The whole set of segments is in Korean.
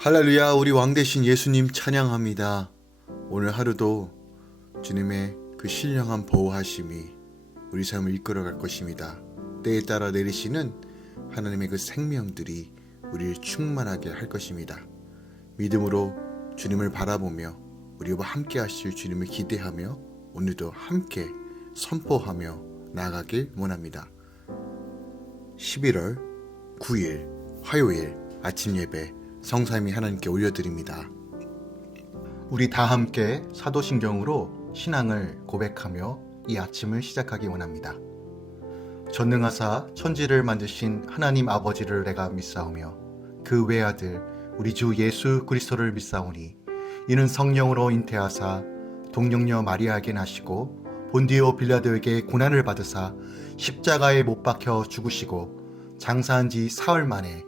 할렐루야 우리 왕 대신 예수님 찬양합니다. 오늘 하루도 주님의 그 신령한 보호하심이 우리 삶을 이끌어갈 것입니다. 때에 따라 내리시는 하나님의 그 생명들이 우리를 충만하게 할 것입니다. 믿음으로 주님을 바라보며 우리와 함께 하실 주님을 기대하며 오늘도 함께 선포하며 나아가길 원합니다. 11월 9일 화요일 아침 예배 성삼위 하나님께 올려드립니다. 우리 다 함께 사도신경으로 신앙을 고백하며 이 아침을 시작하기 원합니다. 전능하사 천지를 만드신 하나님 아버지를 내가 믿사오며 그 외아들 우리 주 예수 그리스도를 믿사오니 이는 성령으로 잉태하사 동령녀 마리아에게 나시고 본디오 빌라도에게 고난을 받으사 십자가에 못 박혀 죽으시고 장사한 지 사흘 만에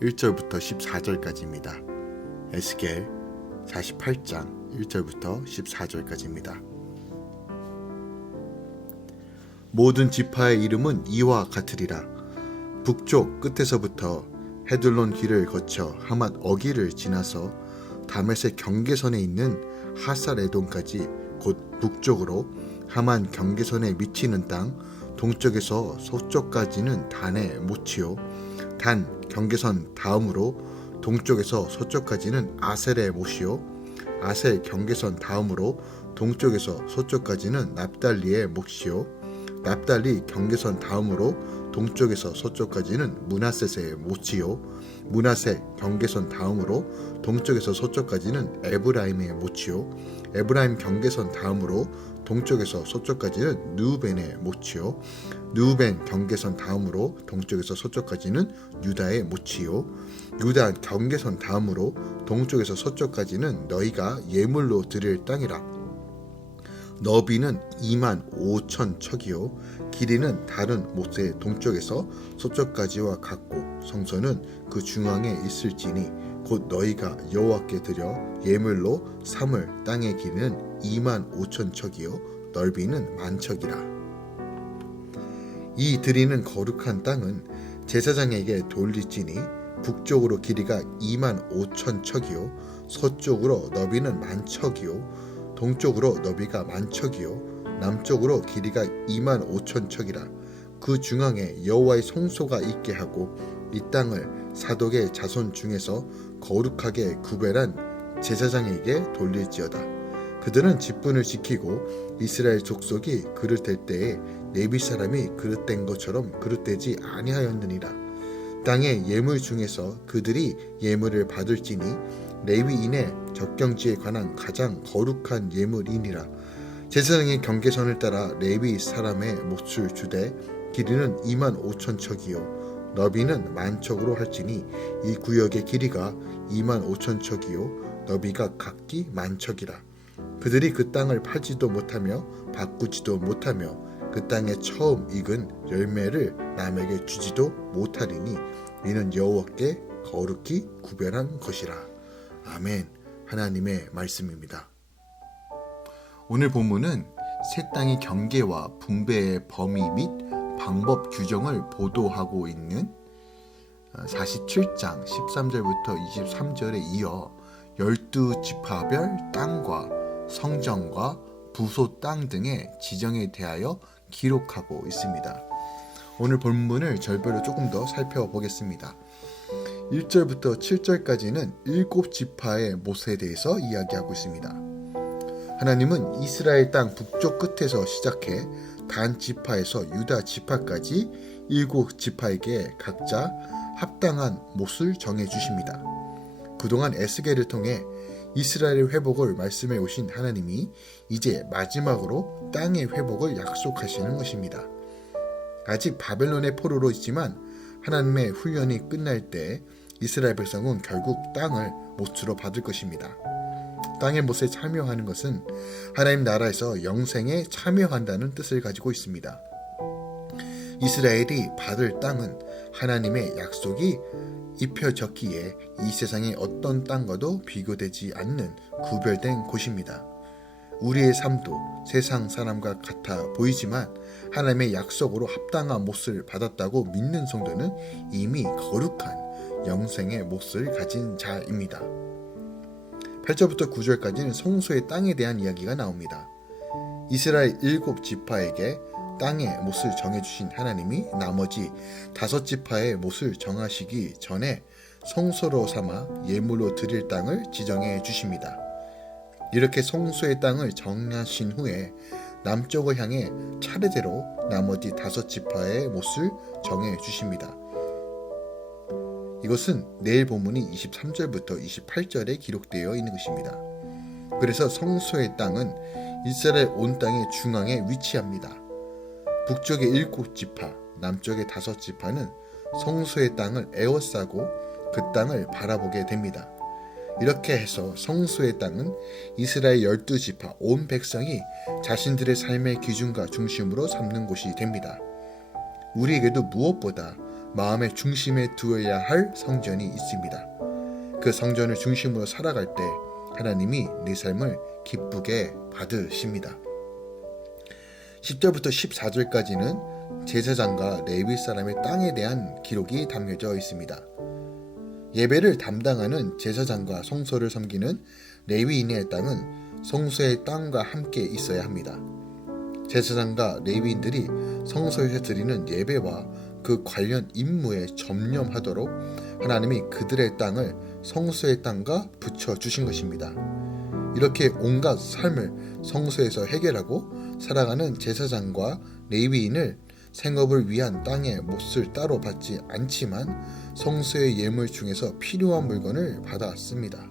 1절부터 14절까지입니다. 에스겔 48장 1절부터 14절까지입니다. 모든 지파의 이름은 이와 같으리라. 북쪽 끝에서부터 헤들론 길을 거쳐 하맛 어기를 지나서 다메섹 경계선에 있는 하살 에돔까지 곧 북쪽으로 하만 경계선에 미치는 땅 동쪽에서 서쪽까지는 단의 모치요 단 경계선 다음으로 동쪽에서 서쪽까지는 아셀의 못이요 아셀 경계선 다음으로 동쪽에서 서쪽까지는 납달리의 몫이요 납달리 경계선 다음으로 동쪽에서 서쪽까지는 문하셋의 못이요 문하셋 경계선 다음으로 동쪽에서 서쪽까지는 에브라임의 못이요 에브라임 경계선 다음으로 동쪽에서 서쪽까지는 누벤의 못이요. 누벤 경계선 다음으로 동쪽에서 서쪽까지는 유다의 못이요. 유다 경계선 다음으로 동쪽에서 서쪽까지는 너희가 예물로 드릴 땅이라. 너비는 2만 5천 척이요. 길이는 다른 못의 동쪽에서 서쪽까지와 같고 성소는 그 중앙에 있을지니 곧 너희가 여호와께 드려 예물로 삼을 땅의 길이는 2만 5천 척이요 넓이는 만 척이라. 이 드리는 거룩한 땅은 제사장에게 돌릴지니 북쪽으로 길이가 2만 5천 척이요 서쪽으로 너비는 만 척이요 동쪽으로 너비가 만 척이요 남쪽으로 길이가 2만 5천 척이라. 그 중앙에 여호와의 성소가 있게 하고 이 땅을 사독의 자손 중에서 거룩하게 구별한 제사장에게 돌릴지어다. 그들은 직분을 지키고 이스라엘 족속이 그릇될 때에 네비 사람이 그릇된 것처럼 그릇되지 아니하였느니라. 땅의 예물 중에서 그들이 예물을 받을지니 레위인의 적경지에 관한 가장 거룩한 예물이니라. 제사장의 경계선을 따라 레위 사람의 몫을 주되 길이는 2만 5천 척이요 너비는 만 척으로 할지니 이 구역의 길이가 2만 5천 척이요 너비가 각기 만 척이라. 그들이 그 땅을 팔지도 못하며 바꾸지도 못하며 그 땅에 처음 익은 열매를 남에게 주지도 못하리니 이는 여호와께 거룩히 구별한 것이라. 아멘. 하나님의 말씀입니다. 오늘 본문은 새 땅의 경계와 분배의 범위 및 방법 규정을 보도하고 있는 47장 13절부터 23절에 이어 12지파별 땅과 성정과 부소 땅 등의 지정에 대하여 기록하고 있습니다. 오늘 본문을 절별로 조금 더 살펴보겠습니다. 1절부터 7절까지는 일곱 지파의 못에 대해서 이야기하고 있습니다. 하나님은 이스라엘 땅 북쪽 끝에서 시작해 단 지파에서 유다 지파까지 일곱 지파에게 각자 합당한 못을 정해 주십니다. 그동안 에스겔을 통해 이스라엘의 회복을 말씀해 오신 하나님이 이제 마지막으로 땅의 회복을 약속하시는 것입니다. 아직 바벨론의 포로로 있지만 하나님의 훈련이 끝날 때 이스라엘 백성은 결국 땅을 못으로 받을 것입니다. 땅의 못에 참여하는 것은 하나님 나라에서 영생에 참여한다는 뜻을 가지고 있습니다. 이스라엘이 받을 땅은 하나님의 약속이 입혀졌기에 이 세상의 어떤 땅과도 비교되지 않는 구별된 곳입니다. 우리의 삶도 세상 사람과 같아 보이지만 하나님의 약속으로 합당한 몫을 받았다고 믿는 성도는 이미 거룩한 영생의 몫을 가진 자입니다. 8절부터 9절까지는 성소의 땅에 대한 이야기가 나옵니다. 이스라엘 일곱 지파에게 땅의 몫을 정해주신 하나님이 나머지 다섯 지파의 몫을 정하시기 전에 성소로 삼아 예물로 드릴 땅을 지정해 주십니다. 이렇게 성소의 땅을 정하신 후에 남쪽을 향해 차례대로 나머지 다섯 지파의 몫을 정해 주십니다. 이것은 내일 본문이 23절부터 28절에 기록되어 있는 것입니다. 그래서 성소의 땅은 이스라엘 온 땅의 중앙에 위치합니다. 북쪽의 일곱 지파, 남쪽의 다섯 지파는 성소의 땅을 에워싸고 그 땅을 바라보게 됩니다. 이렇게 해서 성소의 땅은 이스라엘 열두 지파 온 백성이 자신들의 삶의 기준과 중심으로 삼는 곳이 됩니다. 우리에게도 무엇보다 마음의 중심에 두어야 할 성전이 있습니다. 그 성전을 중심으로 살아갈 때 하나님이 내 삶을 기쁘게 받으십니다. 10절부터 14절까지는 제사장과 레위 사람의 땅에 대한 기록이 담겨져 있습니다. 예배를 담당하는 제사장과 성소를 섬기는 레위인의 땅은 성소의 땅과 함께 있어야 합니다. 제사장과 레위인들이 성소에서 드리는 예배와 그 관련 임무에 전념하도록 하나님이 그들의 땅을 성소의 땅과 붙여 주신 것입니다. 이렇게 온갖 삶을 성소에서 해결하고 살아가는 제사장과 레위인을 생업을 위한 땅의 몫을 따로 받지 않지만 성소의 예물 중에서 필요한 물건을 받아왔습니다.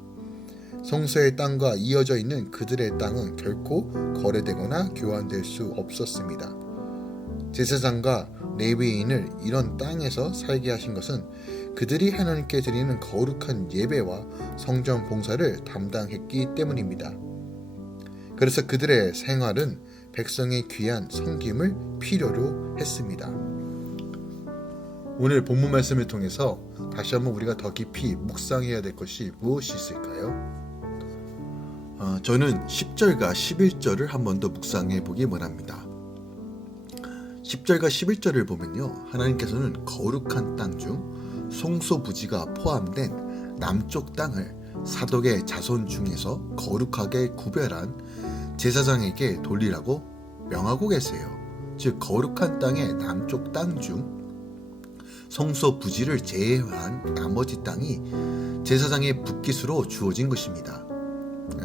성소의 땅과 이어져 있는 그들의 땅은 결코 거래되거나 교환될 수 없었습니다. 제사장과 레위인을 이런 땅에서 살게 하신 것은 그들이 하나님께 드리는 거룩한 예배와 성전 봉사를 담당했기 때문입니다. 그래서 그들의 생활은 백성의 귀한 섬김을 필요로 했습니다. 오늘 본문 말씀을 통해서 다시 한번 우리가 더 깊이 묵상해야 될 것이 무엇이 있을까요? 어, 저는 10절과 11절을 한 번 더 묵상해 보기 원합니다. 10절과 11절을 보면요. 하나님께서는 거룩한 땅 중 송소 부지가 포함된 남쪽 땅을 사독의 자손 중에서 거룩하게 구별한 제사장에게 돌리라고 명하고 계세요. 즉 거룩한 땅의 남쪽 땅 중 성소 부지를 제외한 나머지 땅이 제사장의 붓깃으로 주어진 것입니다.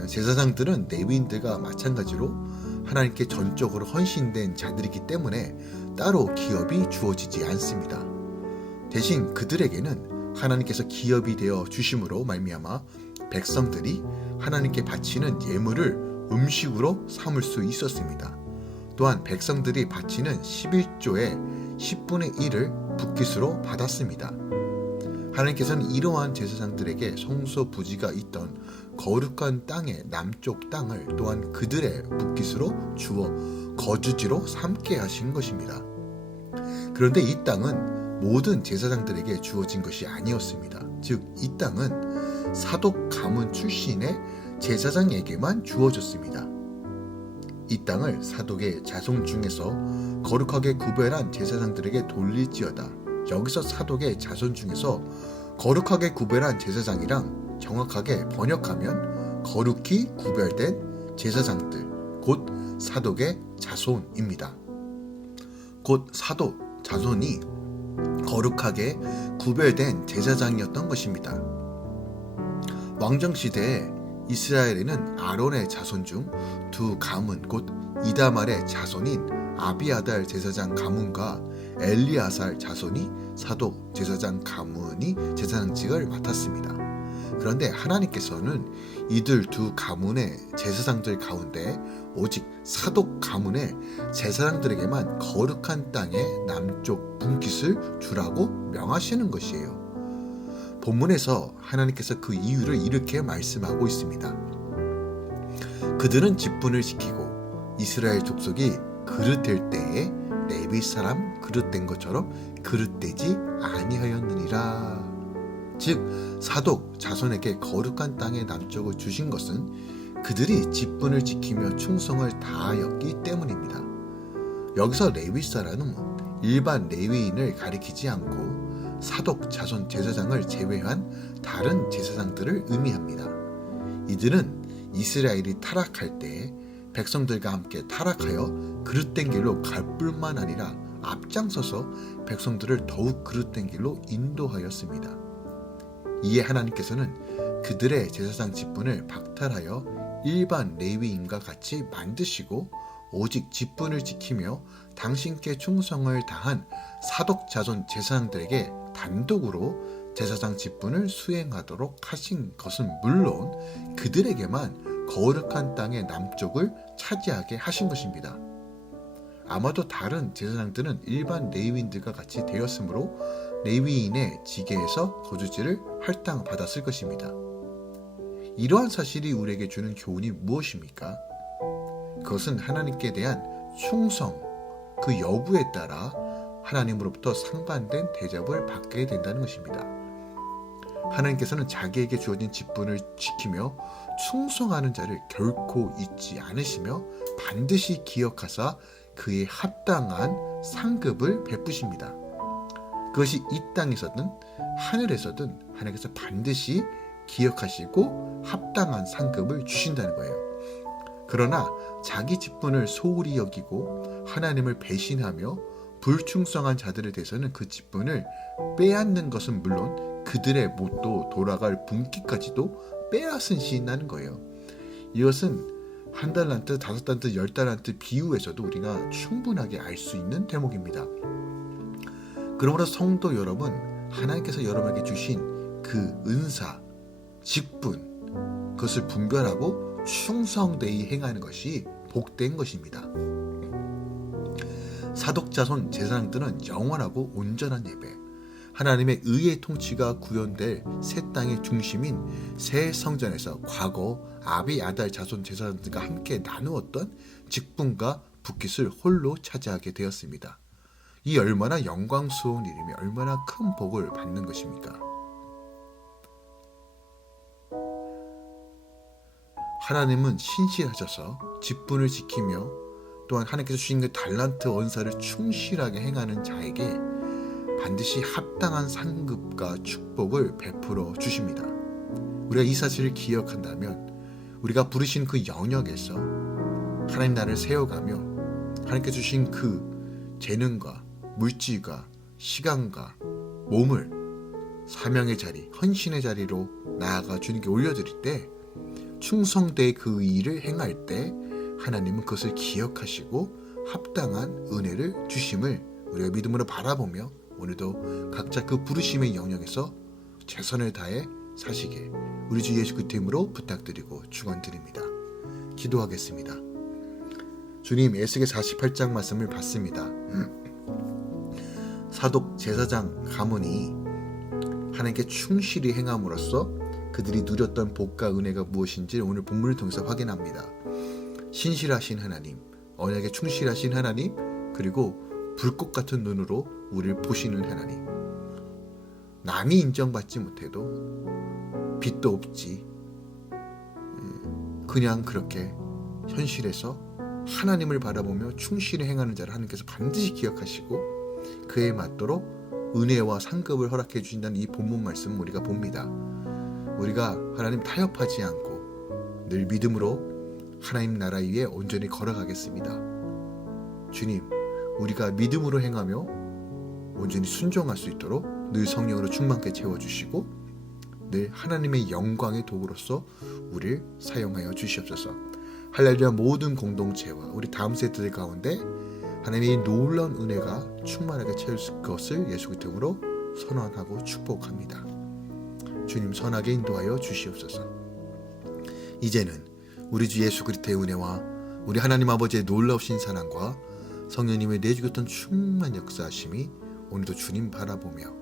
제사장들은 레위인들과 마찬가지로 하나님께 전적으로 헌신된 자들이기 때문에 따로 기업이 주어지지 않습니다. 대신 그들에게는 하나님께서 기업이 되어 주심으로 말미암아 백성들이 하나님께 바치는 예물을 음식으로 삼을 수 있었습니다. 또한 백성들이 바치는 11조의 10분의 1을 붓깃으로 받았습니다. 하나님께서는 이러한 제사장들에게 성소 부지가 있던 거룩한 땅의 남쪽 땅을 또한 그들의 붓깃으로 주어 거주지로 삼게 하신 것입니다. 그런데 이 땅은 모든 제사장들에게 주어진 것이 아니었습니다. 즉, 이 땅은 사독 가문 출신의 제사장에게만 주어졌습니다. 이 땅을 사독의 자손 중에서 거룩하게 구별한 제사장들에게 돌릴지어다. 여기서 사독의 자손 중에서 거룩하게 구별한 제사장이랑 정확하게 번역하면 거룩히 구별된 제사장들, 곧 사독의 자손입니다. 곧 사독 자손이 거룩하게 구별된 제사장이었던 것입니다. 왕정 시대에 이스라엘에는 아론의 자손 중 두 가문 곧 이다말의 자손인 아비아달 제사장 가문과 엘리아살 자손이 사독 제사장 가문이 제사장직을 맡았습니다. 그런데 하나님께서는 이들 두 가문의 제사장들 가운데 오직 사독 가문의 제사장들에게만 거룩한 땅의 남쪽 분깃을 주라고 명하시는 것이에요. 본문에서 하나님께서 그 이유를 이렇게 말씀하고 있습니다. 그들은 직분을 지키고 이스라엘 족속이 그릇될 때에 레위 사람 그릇된 것처럼 그릇되지 아니하였느니라. 즉 사독 자손에게 거룩한 땅의 남쪽을 주신 것은 그들이 직분을 지키며 충성을 다하였기 때문입니다. 여기서 레위사라는 일반 레위인을 가리키지 않고 사독 자손 제사장을 제외한 다른 제사장들을 의미합니다. 이들은 이스라엘이 타락할 때 백성들과 함께 타락하여 그릇된 길로 갈 뿐만 아니라 앞장서서 백성들을 더욱 그릇된 길로 인도하였습니다. 이에 하나님께서는 그들의 제사장 직분을 박탈하여 일반 레위인과 같이 만드시고 오직 직분을 지키며 당신께 충성을 다한 사독 자손 제사장들에게 단독으로 제사장 직분을 수행하도록 하신 것은 물론 그들에게만 거룩한 땅의 남쪽을 차지하게 하신 것입니다. 아마도 다른 제사장들은 일반 레위인들과 같이 되었으므로 레위인의 지계에서 거주지를 할당받았을 것입니다. 이러한 사실이 우리에게 주는 교훈이 무엇입니까? 그것은 하나님께 대한 충성, 그 여부에 따라 하나님으로부터 상반된 대접을 받게 된다는 것입니다. 하나님께서는 자기에게 주어진 직분을 지키며 충성하는 자를 결코 잊지 않으시며 반드시 기억하사 그에 합당한 상급을 베푸십니다. 그것이 이 땅에서든 하늘에서든 하나님께서 반드시 기억하시고 합당한 상급을 주신다는 거예요. 그러나 자기 직분을 소홀히 여기고 하나님을 배신하며 불충성한 자들에 대해서는 그 직분을 빼앗는 것은 물론 그들의 못도 돌아갈 분기까지도 빼앗은 시인나는 거예요. 이것은 한 달란트, 다섯 달란트, 열 달란트 비유에서도 우리가 충분하게 알 수 있는 대목입니다. 그러므로 성도 여러분, 하나님께서 여러분에게 주신 그 은사, 직분, 그것을 분별하고 충성되이 행하는 것이 복된 것입니다. 사독자손 제사장들은 영원하고 온전한 예배, 하나님의 의의 통치가 구현될 새 땅의 중심인 새 성전에서 과거 아비 아달 자손 제사장들과 함께 나누었던 직분과 북깃을 홀로 차지하게 되었습니다. 이 얼마나 영광스러운 일이며 얼마나 큰 복을 받는 것입니까? 하나님은 신실하셔서 직분을 지키며 또한 하나님께서 주신 그 달란트 원사를 충실하게 행하는 자에게 반드시 합당한 상급과 축복을 베풀어 주십니다. 우리가 이 사실을 기억한다면 우리가 부르신 그 영역에서 하나님 나를 세워가며 하나님께 주신 그 재능과 물질과 시간과 몸을 사명의 자리, 헌신의 자리로 나아가 주님께 올려드릴 때 충성되 그 일을 행할 때 하나님은 그것을 기억하시고 합당한 은혜를 주심을 우리가 믿음으로 바라보며 오늘도 각자 그 부르심의 영역에서 최선을 다해 사시게 우리 주 예수 그리스도 이름으로 부탁드리고 축원드립니다. 기도하겠습니다. 주님 에스겔 48장 말씀을 받습니다. 사독 제사장 가문이 하나님께 충실히 행함으로써 그들이 누렸던 복과 은혜가 무엇인지 오늘 본문을 통해서 확인합니다. 신실하신 하나님, 언약에 충실하신 하나님, 그리고 불꽃 같은 눈으로 우리를 보시는 하나님. 남이 인정받지 못해도 빚도 없지. 음, 그냥 그렇게 현실에서 하나님을 바라보며 충실히 행하는 자를 하나님께서 반드시 기억하시고 그에 맞도록 은혜와 상급을 허락해 주신다는 이 본문 말씀을 우리가 봅니다. 우리가 하나님 타협하지 않고 늘 믿음으로 하나님 나라 위에 온전히 걸어가겠습니다. 주님, 우리가 믿음으로 행하며 온전히 순종할 수 있도록 늘 성령으로 충만케 채워주시고 늘 하나님의 영광의 도구로서 우리를 사용하여 주시옵소서. 할렐루야 모든 공동체와 우리 다음 세대들 가운데 하나님의 놀라운 은혜가 충만하게 채울 것을 예수 그리스도로 선언하고 축복합니다. 주님 선하게 인도하여 주시옵소서. 이제는 우리 주 예수 그리스도의 은혜와 우리 하나님 아버지의 놀라우신 사랑과 성령님의 내주겠던 충만 역사하심이 오늘도 주님 바라보며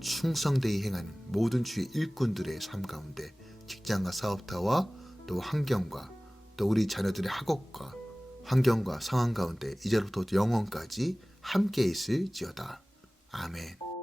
충성되이 행하는 모든 주의 일꾼들의 삶 가운데 직장과 사업타와 또 환경과 또 우리 자녀들의 학업과 환경과 상황 가운데 이제부터 영원까지 함께 있을지어다. 아멘.